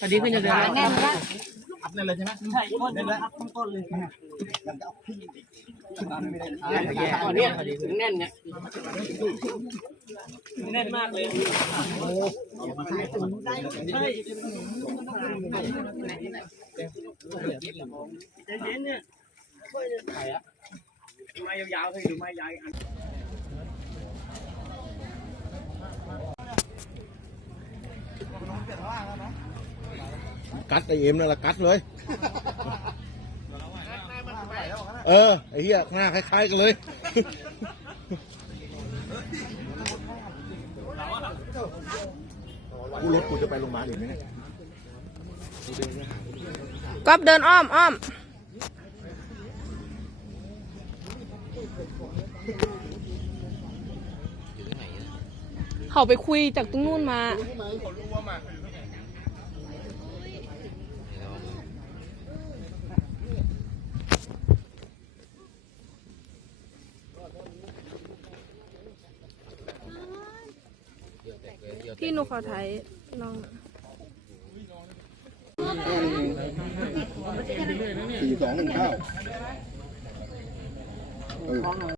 พอดีขึ้นจะเดินแน่นละอัพนั่นเลยใช่ไหมใช่เน้นเลยอัพต้นเลยยังจะเอาขึ้นขึ้นมาไม่ได้อ๋อเนี่ยพอดีถึงแน่นเนี่ยแน่นมากเลยมาใช้ตุนได้ใช่ใจเย็นเนี่ยไม้ยาวๆให้ดูไม้ยาวอีกอัน กัดไอเอ็มนั่นแหละกัดเลย เออ ไอ้เหี้ยหน้าคล้ายๆกันเลย กูรถกูจะไปโรงพยาบาลอีกไหมเนี่ยก๊อฟเดินอ้อมอ้อมเขาไปคุยจากตรงนู้นมา ที่หนูขอถ่ายน้องสี่สองหนึ่งเก้า